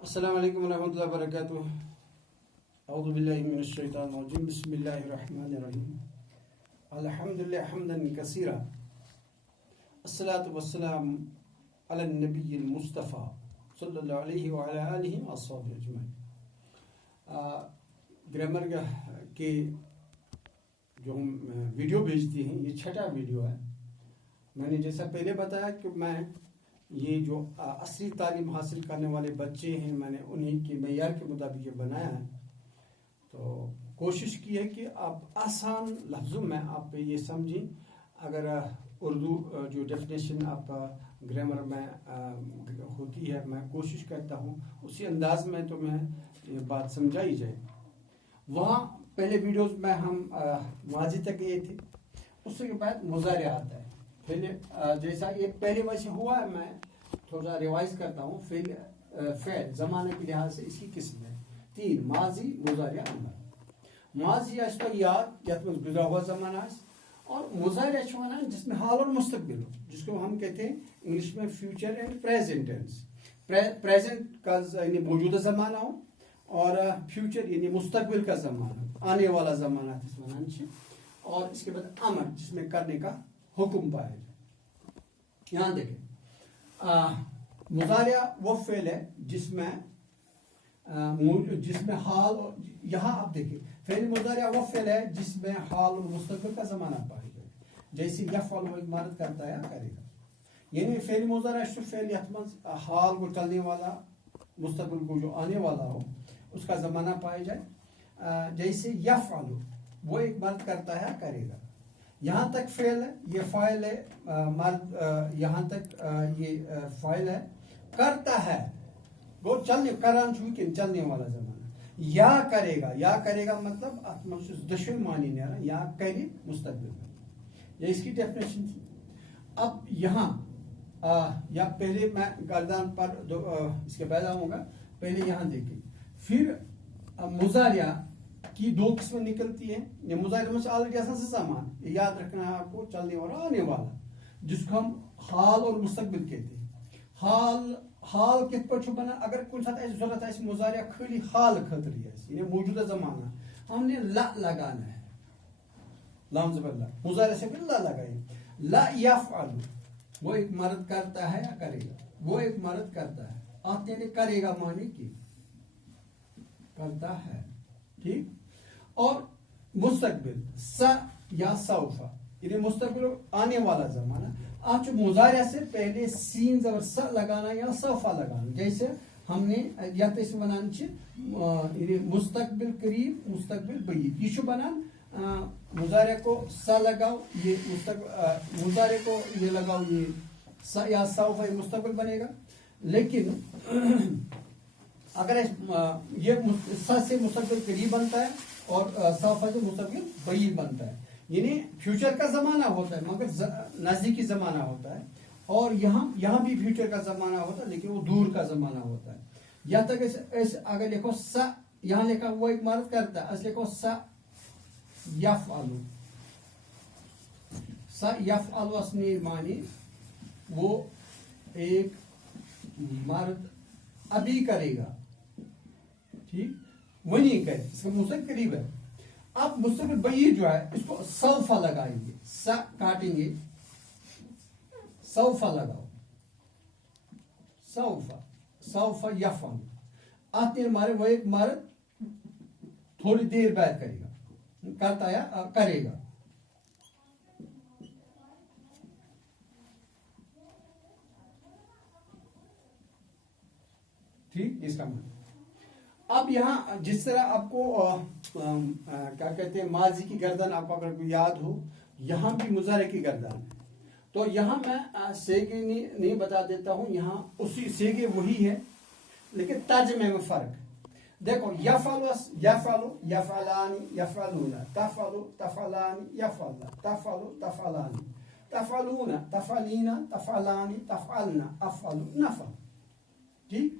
السلام علیکم ورحمۃ اللہ وبرکاتہ. اعوذ باللہ من الشیطان الرجیم. بسم اللہ الرحمن الرحیم. الحمد للہ حمدا کثیرا. الصلاۃ والسلام علی النبی المصطفیٰ صلی اللہ علیہ وعلی آلہ وصحبہ اجمعین. گرامر کے جو ہم ویڈیو بھیجتے ہیں یہ چھٹا ویڈیو ہے. میں نے جیسا پہلے بتایا کہ میں یہ جو عصری تعلیم حاصل کرنے والے بچے ہیں میں نے انہیں کے معیار کے مطابق یہ بنایا ہے. تو کوشش کی ہے کہ آپ آسان لفظوں میں آپ یہ سمجھیں. اگر اردو جو ڈیفینیشن آپ گرامر میں ہوتی ہے میں کوشش کرتا ہوں اسی انداز میں تو میں یہ بات سمجھائی جائے. وہاں پہلے ویڈیوز میں ہم ماضی تک گئے تھے, اس کے بعد مضارع آتا ہے. پہلے جیسا یہ پہلے ویسے ہوا ہے میں تھوڑا ریوائز کرتا ہوں. فعل زمانے کے لحاظ سے اس کی قسم ہے تین: ماضی, مضارع, امر. ماضی اس کا یاد یت میں گزرا ہوا زمانہ ہے, اور مضارع چھوانا جس میں حال اور مستقبل ہو, جس کو ہم کہتے ہیں انگلش میں future and present tense. Present کا یعنی موجودہ زمانہ ہو اور فیوچر یعنی مستقبل کا زمانہ, آنے والا زمانہ جس میں, اور اس کے بعد امر جس میں کرنے کا حکم پایا جائے. یہاں دیکھیں مضارع وہ فعل ہے جس میں حال, یہاں آپ دیکھیں فعل مضارع وہ فعل ہے جس میں حال اور مستقبل کا زمانہ پایا جائے. جیسے یفعل وہ عبارت کرتا ہے کرے گا, یعنی فعل مضارع سو فعل یتمنز حال کو چلنے والا, مستقبل کو جو آنے والا ہو اس کا زمانہ پایا جائے. جیسے یفعل وہ عبارت کرتا ہے کرے گا. یہاں تک فعل ہے, یہ فاعل ہے, مرد یہاں تک یہ فاعل ہے. کرتا ہے وہ چلنے والا زمانہ. یا کرے گا مطلب دشوئی معنی نہیں رہا, یا کرے مستقبل میں. یہ اس کی ڈیفینیشن تھی. اب یہاں یا پہلے میں گردان پر اس کے بعد آؤں گا. پہلے یہاں دیکھیں, پھر مضارع کی دو قسمیں نکلتی ہیں. یہ مضارع میں آلریڈی ایسا سامان یاد رکھنا ہے آپ کو, چلنے والا آنے والا, جس کو ہم حال اور مستقبل کہتے ہیں. حال کت پہ بنا اگر کن سات ضرورت ہے مضارع خالی حال خطر یعنی موجودہ زمانہ ہم نے لا لگانا ہے. لام زبر لا, مضارع سے پھر لا لگائیں. لا یفعل وہ ایک مرد کرتا ہے یا کرے گا, وہ ایک مرد کرتا ہے. آپ نے کرے گا معنی کی کرتا ہے, ٹھیک. اور مستقبل سا یا سوفا یعنی مستقبل آنے والا زمانہ. آپ جو مضارع سے پہلے سین زبر سا لگانا یا سوفا لگانا, جیسے ہم نے یا تو اس بنان یعنی مستقبل قریب مستقبل بعید. یہ بنان مضارع کو سا لگاؤ, یہ مضارع کو یہ لگاؤ, یہ سا یا سوفا یہ مستقبل بنے گا. لیکن اگر یہ سا سے مستقبل قریب بنتا ہے اور سوفا سے مستقبل بعید بنتا ہے, یعنی فیوچر کا زمانہ ہوتا ہے مگر نزدیکی زمانہ ہوتا ہے. اور یہاں بھی فیوچر کا زمانہ ہوتا ہے لیکن وہ دور کا زمانہ ہوتا ہے. یہاں تک اگر لکھو سا, یہاں لکھا وہ ایک مرد کرتا ہے, اس لکھو سا یفعل. سا یفعل اسنے معنی وہ ایک مرد ابھی کرے گا, ٹھیک, وہ نہیں کرے, اس کا مستقبل قریب ہے. اب مستقبل بعید جو ہے اس کو سوفا لگائیں گے, سا کاٹیں گے, سوفا لگاؤ, سوفا یفعل. آتے مارے وہ ایک مرد تھوڑی دیر بعد کرے گا, کرتا یا کرے گا. ٹھیک, اس کا معنی. اب یہاں جس طرح آپ کو کیا کہتے ہیں ماضی کی گردن آپ کو اگر یاد ہو, یہاں بھی مضارع کی گردن ہے. تو یہاں میں سیگے نہیں بتا دیتا ہوں, یہاں اسی سیگے وہی ہے لیکن ترجمے میں فرق ہے. دیکھو یفعل یفعلان یفعلون, تفعل تفعلان یفعلن, تفعل تفعلان تفعلون تفعلین تفعلان تفعلن افعل نفعل. ٹھیک,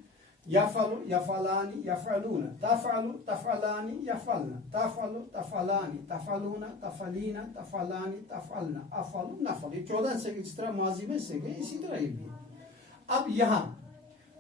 یفعل یفعلان یفعلون, تفعل تفعلان یفعلن, تفعل تفعلان تفعلون تفعلین تفعلان تفعلن افعل نفعل. یہ 14 سے جس طرح ماضی میں سے گئے اسی طرح یہ بھی. اب یہاں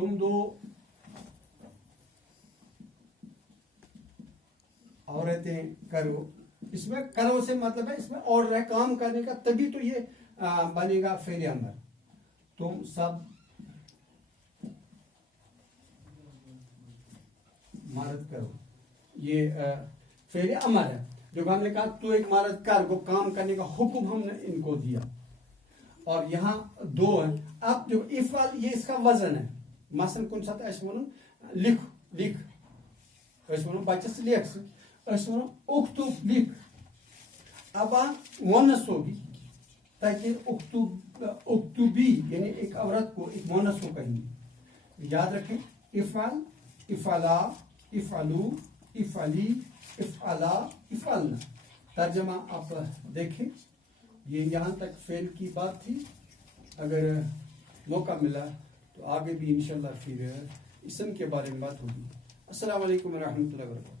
تم دو عورتیں کرو. اس میں کرو سے مطلب ہے اس میں آرڈر ہے کام کرنے کا, تبھی تو یہ بنے گا فعل امر. تم سب مرد کرو, یہ فعل امر ہے. جو ہم نے کہا تو ایک مرد کر, وہ کام کرنے کا حکم ہم نے ان کو دیا. اور یہاں دو ہیں. اب جو افعل یہ اس کا وزن ہے. مثلا کن ساتھ اس ونو لکھ لکھ, اس ونو بچس لکھ, اس ونو اکتب لکھ. اب مونس ہوگی تاکہ اکتبی یعنی ایک عورت کو ایک مونس کو کہیں گے. یاد رکھیں افعل, افعلا, افعلو, افعلی, افعلا, افعلنا. ترجمہ آپ دیکھیں. یہ یہاں تک فعل کی بات تھی. اگر موقع ملا تو آگے بھی انشاءاللہ پھر اسم کے بارے میں بات ہوگی. السلام علیکم ورحمۃ اللہ وبرکاتہ.